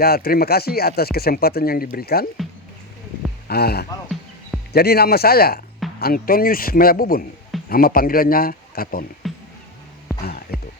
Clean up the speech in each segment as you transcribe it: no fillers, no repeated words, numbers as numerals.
Ya, terima kasih atas kesempatan yang diberikan. Nah, jadi nama saya Antonius Mayabubun, nama panggilannya Katon. Nah, itu.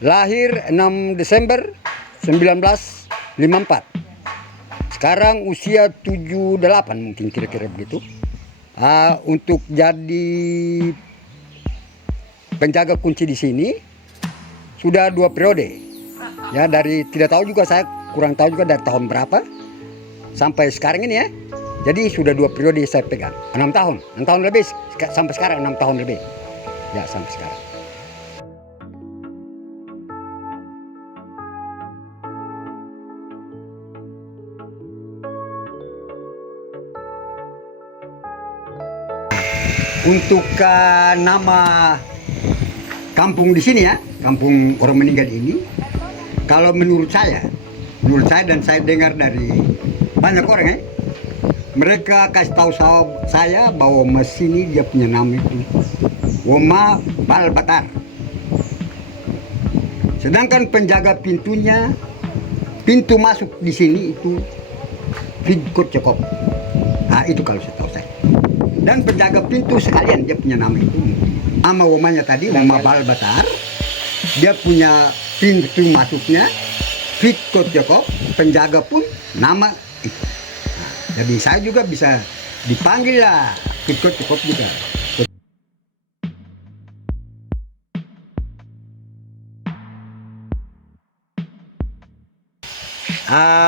Lahir 6 Desember 1954. Sekarang usia 78 mungkin kira-kira begitu. Untuk jadi penjaga kunci di sini sudah 2 periode. Ya, dari tidak tahu juga, saya kurang tahu juga dari tahun berapa sampai sekarang ini ya. Jadi sudah 2 periode saya pegang. 6 tahun, 6 tahun lebih sampai sekarang, 6 tahun lebih. Ya, sampai sekarang. Untuk nama kampung di sini ya, kampung orang meninggal ini, kalau menurut saya dan saya dengar dari banyak orang ya, mereka kasih tahu saya bahwa mesin ini dia punya nama itu Woma Balbatar. Sedangkan penjaga pintunya, pintu masuk di sini itu Vidkot Jakob. Nah, itu kalau saya tahu saya. Dan penjaga pintu sekalian dia punya nama itu. Nama Womanya tadi Woma Balbatar. Dia punya pintu masuknya Vidkot Jakob, penjaga pun nama itu. Nah, jadi saya juga bisa dipanggil lah Vidkot Jakob juga.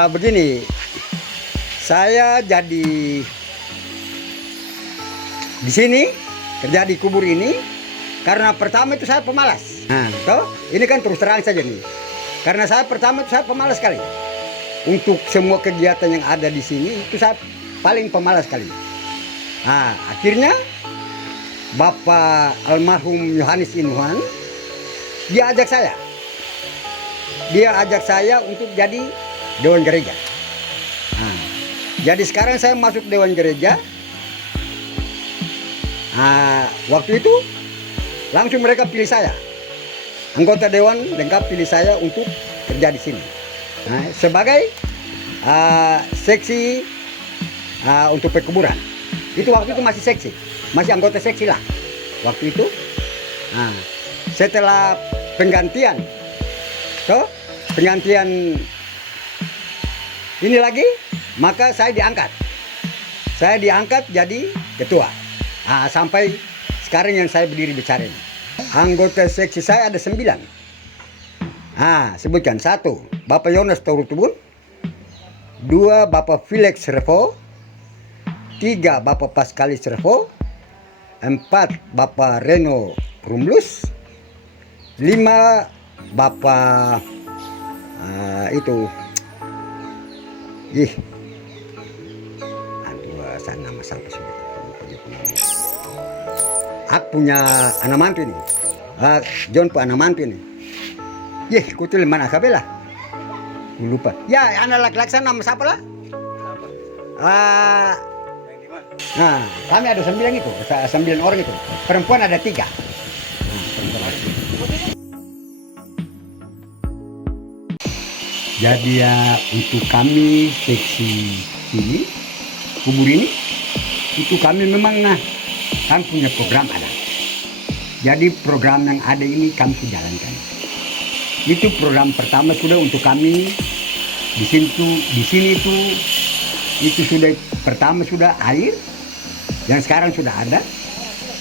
Begini, saya jadi di sini kerja di kubur ini karena pertama itu saya pemalas. Nah, toh ini kan terus terang saja nih. Karena saya pertama itu saya pemalas sekali. Untuk semua kegiatan yang ada di sini itu saya paling pemalas sekali. Nah, akhirnya Bapak almarhum Yohanes Inuhan dia ajak saya. Dia ajak saya untuk jadi Dewan Gereja. Nah, jadi sekarang saya masuk Dewan Gereja. Nah, waktu itu langsung mereka pilih saya. Anggota Dewan lengkap pilih saya untuk kerja di sini. Nah, sebagai seksi untuk perkuburan. Itu waktu itu masih seksi, masih anggota seksi lah waktu itu. Nah, setelah penggantian ini lagi, maka saya diangkat. Saya diangkat jadi ketua. Nah, sampai sekarang yang saya berdiri bicara ini. Anggota seksi saya ada 9. Sebutkan. 1, Bapak Yonas Taurutubun. 2, Bapak Felix Revo. 3, Bapak Paskalis Revo. 4, Bapak Reno Rumlus. 5, Bapak saya nama sampai sudah. Aku punya anak mantu ini. John pu anak mantu ini. Kutul mana kabela? Lupa. Ya, anak laki-laki sana nama siapa lah? Nah, kami ada 9 itu, 9 orang itu. Perempuan ada 3. Jadi ya untuk kami seksi sini, kubur ini, itu kami memang kami punya program ada. Jadi program yang ada ini kami sudah jalankan. Itu program pertama sudah untuk kami di sini itu sudah pertama sudah air yang sekarang sudah ada.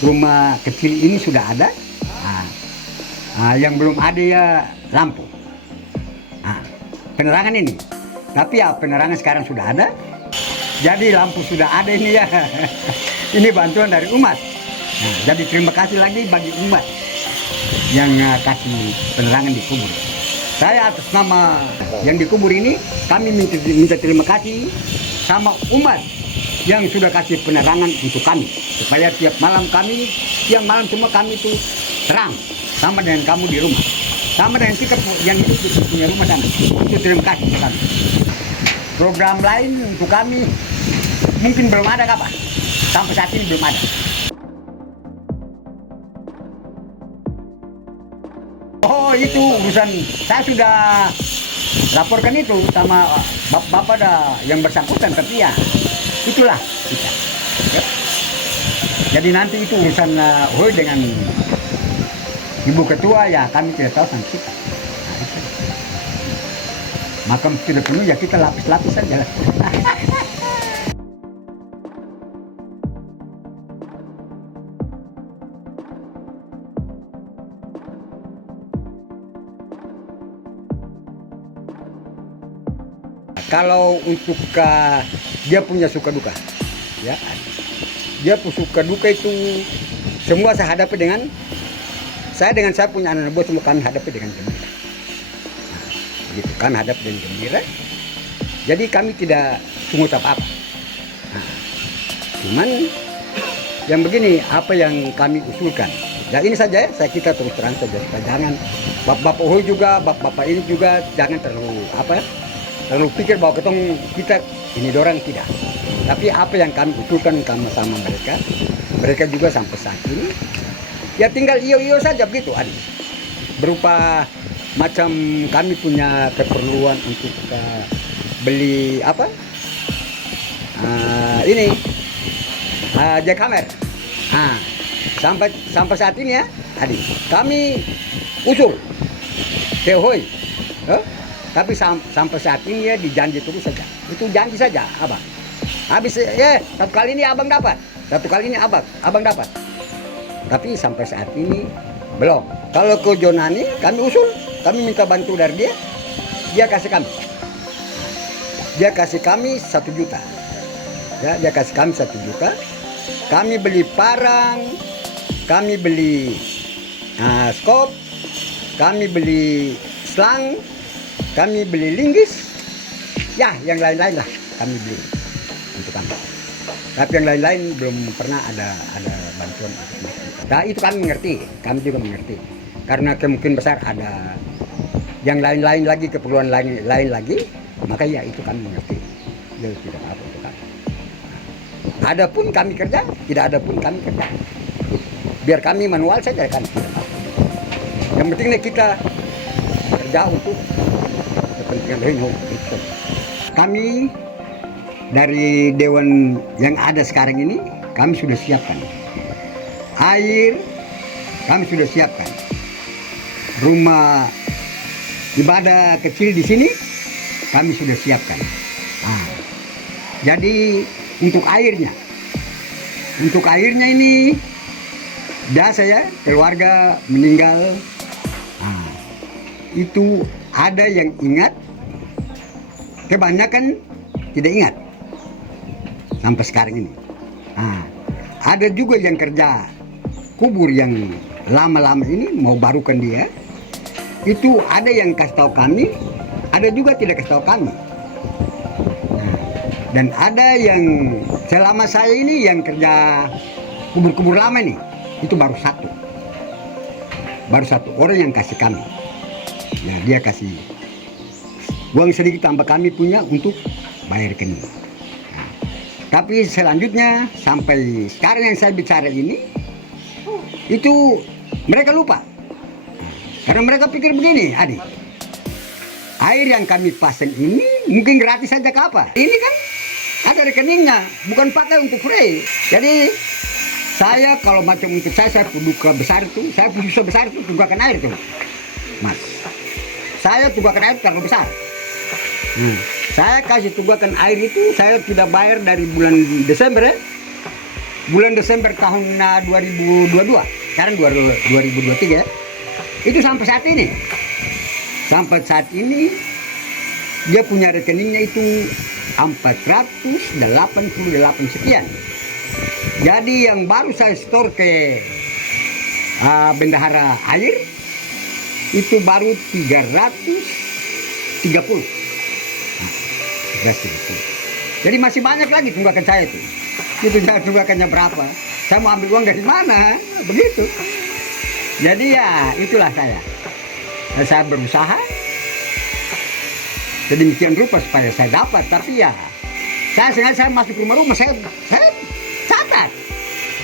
Rumah kecil ini sudah ada. Yang belum ada ya lampu. Penerangan ini. Tapi ya penerangan sekarang sudah ada. Jadi lampu sudah ada ini ya. Ini bantuan dari umat. Nah, jadi terima kasih lagi bagi umat yang kasih penerangan di kubur. Saya atas nama yang dikubur ini, kami minta terima kasih sama umat yang sudah kasih penerangan untuk kami. Supaya tiap malam semua kami itu terang. Sama dengan kamu di rumah. Sama dengan kita yang hidup di punya rumah sana. Itu terima kasih ke kami. Program lain untuk kami mungkin belum ada kapan. Sampai saat ini belum ada. Oh, itu urusan saya sudah laporkan itu sama bapak yang bersangkutan, tapi ya itulah kita. Ya. Jadi nanti itu urusan dengan ibu ketua, ya kami tidak tahu sama kita. Nah, itu. Makam sudah penuh, ya kita lapis-lapis saja lah. Kalau untuk dia punya suka duka, ya, dia suka duka itu semua saya hadapi dengan saya punya anak buah, semua kami hadapi dengan gembira. Nah, gitu, kami hadapi dengan gembira. Jadi kami tidak sungut apa-apa. Nah, cuman yang begini, apa yang kami usulkan, ya ini saja ya, kita terus terang saja, jangan bapak-bapak juga, bapak-bapak ini juga jangan terlalu pikir bahwa kita ini dorang, tidak. Tapi apa yang kami usulkan sama mereka juga sampai saat ini, ya tinggal iyo saja begitu, adik. Berupa macam kami punya keperluan untuk beli jackhammer. Nah, sampai saat ini ya, adik, kami usul Tehoi. Tapi sampai saat ini ya dijanji terus saja. Itu janji saja, abang. Habis satu kali ini abang dapat, satu kali ini abang dapat. Tapi sampai saat ini belum. Kalau ke Jonani kami usul, kami minta bantu dari dia kasih kami. Dia kasih kami 1 juta. Ya, dia kasih kami 1 juta. Kami beli parang, kami beli skop, kami beli selang, kami beli linggis, ya yang lain-lain lah kami beli untuk kami. Tapi yang lain-lain belum pernah ada bantuan. Nah itu kami mengerti, kami juga mengerti. Karena kemungkinan besar ada yang lain-lain lagi, keperluan lain lagi, maka ya itu kami mengerti. Jadi tidak apa-apa untuk kami. Ada pun kami kerja, tidak ada pun kami kerja. Biar kami manual saja, kami tidak apa-apa. Yang pentingnya kita kerja untuk kami dari dewan yang ada sekarang ini, kami sudah siapkan air, kami sudah siapkan rumah ibadah kecil di sini, kami sudah siapkan. Nah, jadi untuk airnya ini biasa ya, keluarga meninggal, nah, itu ada yang ingat, kebanyakan tidak ingat sampai sekarang ini. Nah, ada juga yang kerja kubur yang lama-lama ini mau barukan dia, itu ada yang kasih tahu kami, ada juga tidak kasih tahu kami. Nah, dan ada yang selama saya ini yang kerja kubur-kubur lama nih, itu baru satu orang yang kasih kami. Ya, dia kasih uang sedikit tambah kami punya untuk bayar rekening. Nah, tapi selanjutnya sampai sekarang yang saya bicara ini, itu mereka lupa. Karena mereka pikir begini, adik, air yang kami pasang ini mungkin gratis saja ke apa? Ini kan ada rekeningnya, bukan pakai untuk free. Jadi saya kalau macam untuk saya duka besar itu, saya susah besar itu tunggakan air tuh, Mas. Saya tunggakan air terlalu besar. Saya kasih tunggakan air itu, saya tidak bayar dari bulan Desember ya. Bulan Desember tahun 2022, sekarang 2023 ya. Itu sampai saat ini. Sampai saat ini dia punya rekeningnya itu 488 sekian. Jadi yang baru saya store ke bendahara air itu baru 330. Jadi masih banyak lagi tunggakan saya itu. Itu tunggakannya berapa? Saya mau ambil uang dari mana? Begitu. Jadi ya itulah saya. Saya berusaha sedemikian rupa supaya saya dapat. Tapi ya saya sengaja saya masuk rumah-rumah, saya catat.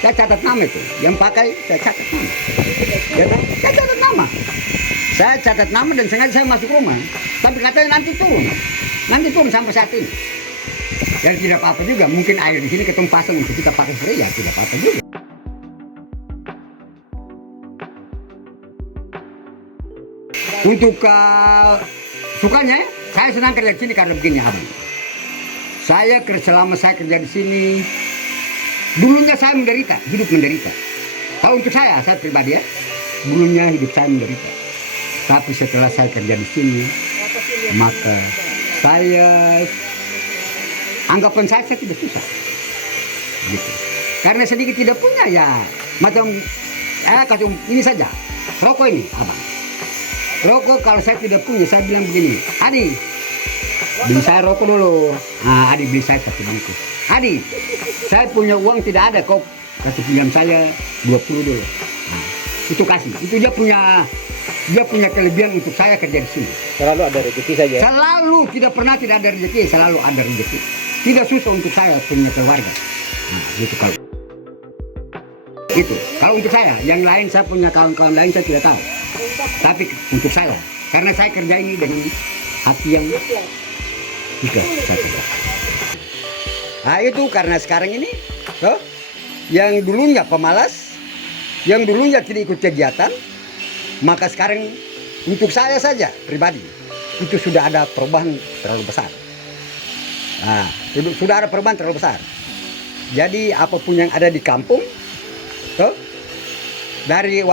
Saya catat nama itu. Yang pakai saya catat nama. Ya, kan? Saya catat nama. Saya catat nama dan sengaja saya masuk rumah. Tapi katanya nanti turun. Nanti turun sampai saat ini. Dan tidak apa-apa juga. Mungkin air di sini ketumpasan untuk kita pakai sore ya tidak apa-apa juga. Untuk sukanya, saya senang kerja di sini karena begini, abang. Selama saya kerja di sini, dulunya saya menderita, hidup menderita. Kalau untuk saya pribadi ya, dulunya hidup saya menderita. Tapi setelah saya kerja di sini, maka anggapan saya tidak susah. Gitu. Karena sedikit tidak punya ya, macam kasih ini saja, rokok ini, abang. Rokok kalau saya tidak punya, saya bilang begini, Adi, beli saya rokok dulu. Nah, Adi beli saya satu bungkus. Adi, saya punya uang tidak ada, kau kasih pinjam saya 20 dulu. Nah, itu kasih. Itu dia punya kelebihan untuk saya kerja di sini. Selalu ada rezeki saja. Selalu, tidak pernah tidak ada rezeki, selalu ada rezeki. Tidak susah untuk saya punya keluarga. Nah, gitu kalau. Itu. Kalau untuk saya, yang lain saya punya kawan-kawan lain saya tidak tahu. Tapi untuk saya, karena saya kerja ini dengan hati yang ikhlas. Nah itu karena sekarang ini, yang dulunya pemalas, yang dulunya tidak ikut kegiatan, maka sekarang untuk saya saja pribadi itu sudah ada perubahan terlalu besar. Nah, sudah ada perubahan terlalu besar. Jadi apapun yang ada di kampung, dari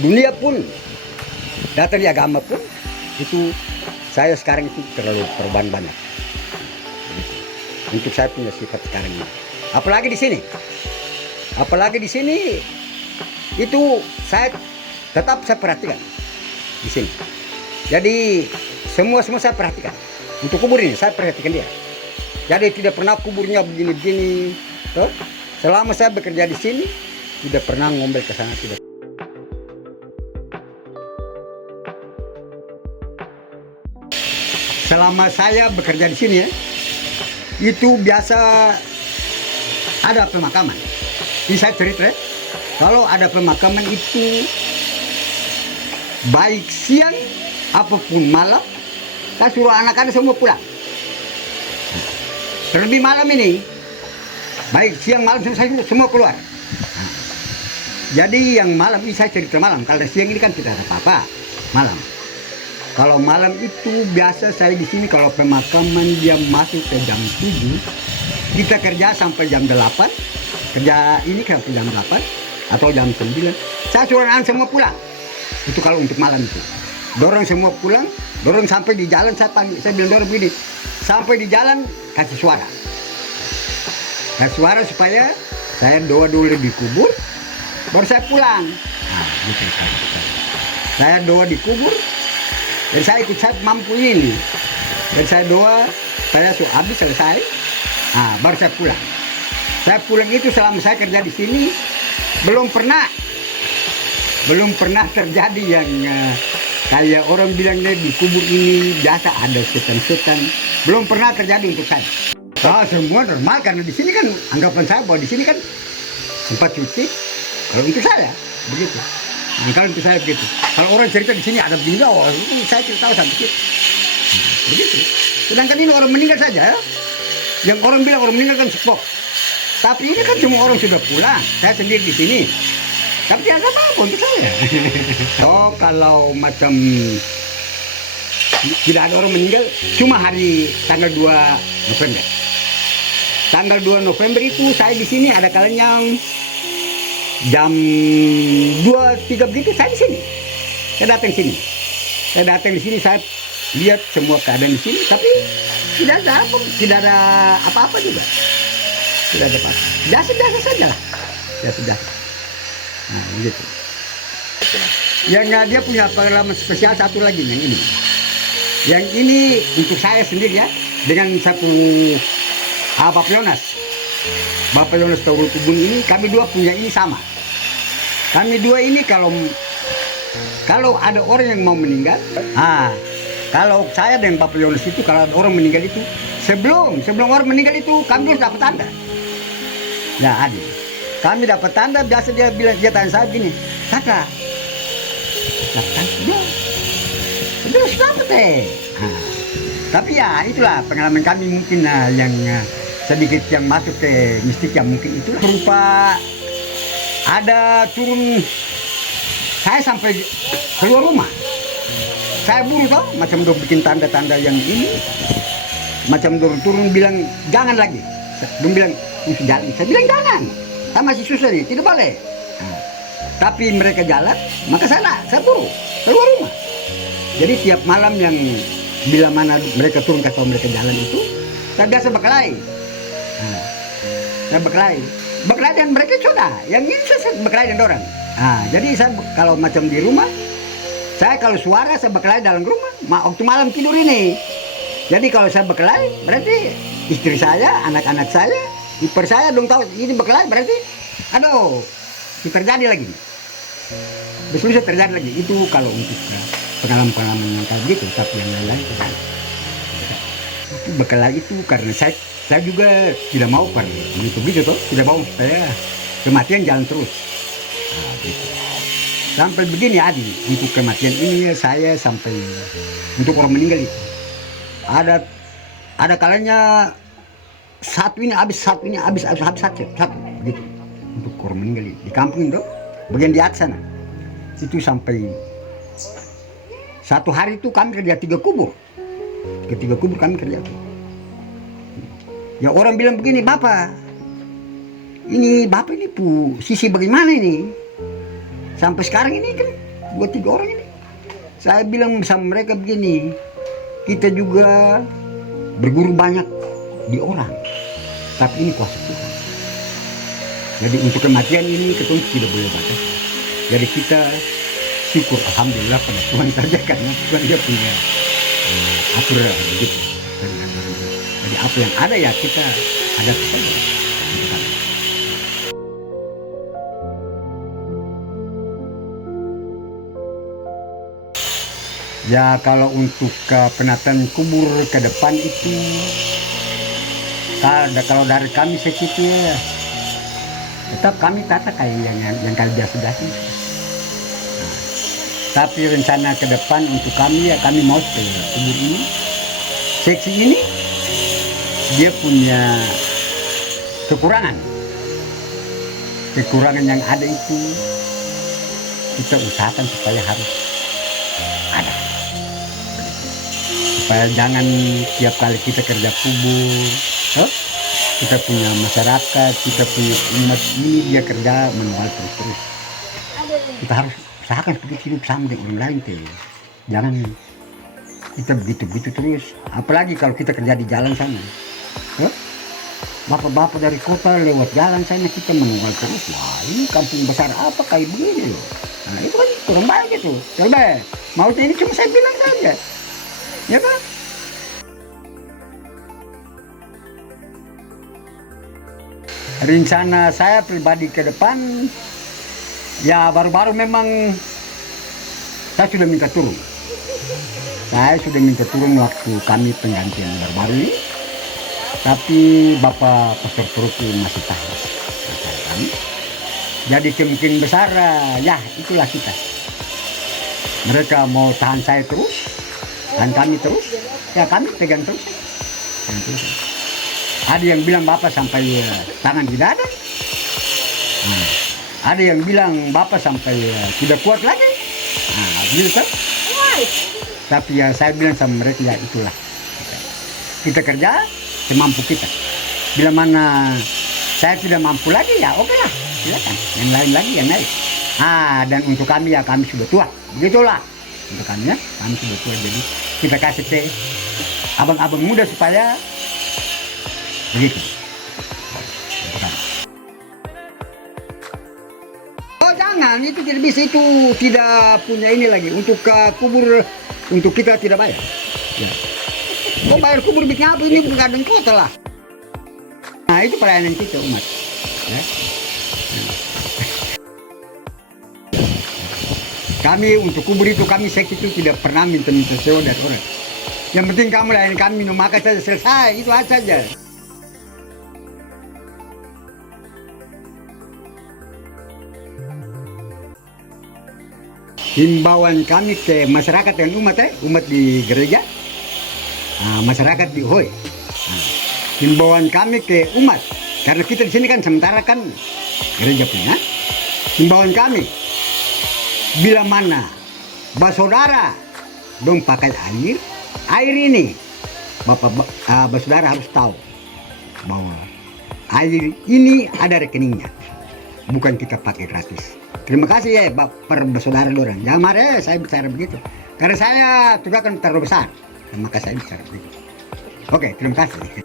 dunia pun, dari agama pun, itu saya sekarang itu terlalu perubahan banyak. Untuk saya punya sifat sekarang ini. Apalagi di sini, itu saya tetap saya perhatikan di sini. Jadi semua saya perhatikan. Untuk kubur ini saya perhatikan dia. Jadi tidak pernah kuburnya begini-begini. Selama saya bekerja di sini, tidak pernah ngomel ke sana, tidak. Selama saya bekerja di sini ya, itu biasa ada pemakaman. Ini saya cerita ya, kalau ada pemakaman itu baik siang apapun malam, saya suruh anak-anak semua pulang. Terlebih malam ini, baik siang malam saya semua keluar. Jadi yang malam ini saya cerita malam, kalau siang ini kan tidak ada apa-apa malam. Kalau malam itu biasa saya di sini kalau pemakaman dia masuk ke jam 7, kita kerja sampai jam 8, kerja ini sampai jam 8 atau jam 9. Saya suruh anak semua pulang. Itu kalau untuk malam itu. Dorong semua pulang, dorong sampai di jalan saya bilang dorong begini, sampai di jalan kasih suara. Kasih suara supaya saya doa dulu di kubur, baru saya pulang. Nah, gitu. Saya doa di kubur. Dan saya ikut saya mampu ini. Dan saya doa, saya habis selesai. Nah, baru saya pulang. Saya pulang itu selama saya kerja di sini belum pernah terjadi yang kayak orang bilangnya di kubur ini biasa ada setan-setan. Belum pernah terjadi untuk saya. Semua normal karena di sini kan anggapan saya bahwa di sini kan tempat cuci. Kalau untuk saya begitu. Nah, kalau untuk saya begitu. Kalau orang cerita di sini ada begini, saya tidak tahu sampai situ. Begitu. Sedangkan ini orang meninggal saja ya. Yang orang bilang orang meninggal kan sepok. Tapi ini kan semua orang sudah pulang. Saya sendiri di sini. Tapi tidak ada apa-apa untuk saya. Kalau macam tidak ada orang meninggal, cuma hari tanggal 2 November. Tanggal 2 November itu saya di sini ada kalanya jam 2-3 begitu saya di sini. Saya datang sini. Saya lihat semua keadaan di sini, tapi tidak ada apa-apa juga. Tidak ada apa-apa. Biasa-biasa saja lah. Biasa-biasa. Nah, gitu. Yang dia punya pengalaman spesial satu lagi yang ini. Yang ini untuk saya sendiri ya, dengan satu Bapak Yonas Togul Kubun ini, kami dua punya ini sama. Kami dua ini kalau ada orang yang mau meninggal, kalau saya dan Bapak Yonas itu kalau ada orang meninggal itu sebelum orang meninggal itu kami harus dapat tanda. Ya adil. Kami dapat tanda, biasa dia bilang, dia tanya saya gini, kakak, dapat tanda? Terus dapat tapi ya itulah pengalaman kami mungkin yang sedikit yang masuk ke mistik yang mungkin itu berupa ada turun, saya sampai keluar rumah. Saya buru tau, macam dong bikin tanda-tanda yang ini, macam dong turun bilang jangan lagi. Dong bilang jalan, saya bilang jangan, saya masih susah nih, tidak boleh. Tapi mereka jalan, maka saya buru keluar rumah. Jadi tiap malam yang bila mana mereka turun kalau mereka jalan itu, saya biasa berkelahi. Saya berkelahi dan mereka sudah. Yang ini saya berkelahi dengan orang. Jadi saya kalau macam di rumah, saya kalau suara saya berkelahi dalam rumah, waktu malam tidur ini. Jadi kalau saya berkelahi, berarti istri saya, anak-anak saya, ipar saya dong tahu ini berkelahi, berarti aduh, itu terjadi lagi. Bisa terjadi lagi. Itu kalau untuk pengalaman-pengalaman yang kayak gitu, tapi yang lain-lain itu berkelahi itu karena saya juga tidak mau kan begitu toh, tidak mau saya kematian jalan terus. Gitu. Sampai begini Adi, untuk kematian ini saya sampai untuk orang meninggal itu ada kalanya satu ini habis satu gitu untuk orang meninggal di kampung itu bagian di atas sana itu sampai satu hari itu kami kerja 3 kubur kami kerja. Ya orang bilang begini, bapak ini sisi bagaimana ini sampai sekarang ini kan 2-3 orang ini. Saya bilang sama mereka begini, kita juga berguru banyak di orang, tapi ini kuasa Tuhan. Jadi untuk kematian ini kita tidak boleh batas. Jadi kita syukur alhamdulillah pada Tuhan saja karena Tuhan dia punya aturan begitu. Jadi apa yang ada ya kita hadapi saja. Ya kalau untuk penataan kubur ke depan itu kalau dari kami segitu ya tetap kami tata kayak yang kali biasa. Tapi rencana ke depan untuk kami ya kami mau ke kubur ini. Seksi ini dia punya kekurangan. Kekurangan yang ada itu kita usahakan supaya harus ada. Supaya jangan tiap kali kita kerja kubur, kita punya masyarakat, kita punya umat ini dia kerja manual terus. Kita harus usahakan seperti hidup sama dengan orang lain teh. Jangan kita begitu terus. Apalagi kalau kita kerja di jalan sana. Bapak-bapak dari kota lewat jalan sana kita menunggal terus. Wah ini kampung besar apa kayak begini loh. Nah itu kan kurang baik itu. Coba mau ini cuma saya bilang saja. Ya kan? Rencana saya pribadi ke depan ya baru-baru memang saya sudah minta turun. Saya sudah minta turun waktu kami penggantian baru-baru ini. Tapi Bapak Pastor Peruki masih tahu kami. Jadi kemungkinan besar ya itulah kita. Mereka mau tahan saya terus, tahan kami terus, ya kami pegang terus. Ada yang bilang Bapak sampai tangan tidak ada. Ada yang bilang Bapak sampai tidak kuat lagi. Gitu. Tapi ya saya bilang sama mereka ya itulah. Kita kerja semampu kita. Bila mana saya tidak mampu lagi ya oke lah, silakan. Yang lain lagi yang naik. Dan untuk kami ya kami sudah tua. Begitulah. Untuk kami ya kami sudah tua. Jadi kita kasih ke abang-abang muda supaya begitu. Oh jangan, itu tidak bisa, itu tidak punya ini lagi. Untuk kubur untuk kita tidak bayar. Ya. Kok bayar kubur bikin apa ini bukan kota lah. Nah itu pelayanan kita umat. Ya. Kami untuk kubur itu kami seks itu tidak pernah minta sewa dari orang. Yang penting kamu layani kami minum makan saja selesai, itu aja. himbauan kami ke masyarakat dan umat umat di gereja, masyarakat di Hoi. Himbauan kami ke umat, karena kita di sini kan sementara kan gereja punya. Himbauan kami, bila mana saudara dong pakai air ini, saudara harus tahu bahwa air ini ada rekeningnya, bukan kita pakai gratis. Terima kasih ya saudara dorang. Jangan marah saya bicara begitu, karena saya juga kan terlalu besar, maka saya bicara begitu. Oke, terima kasih.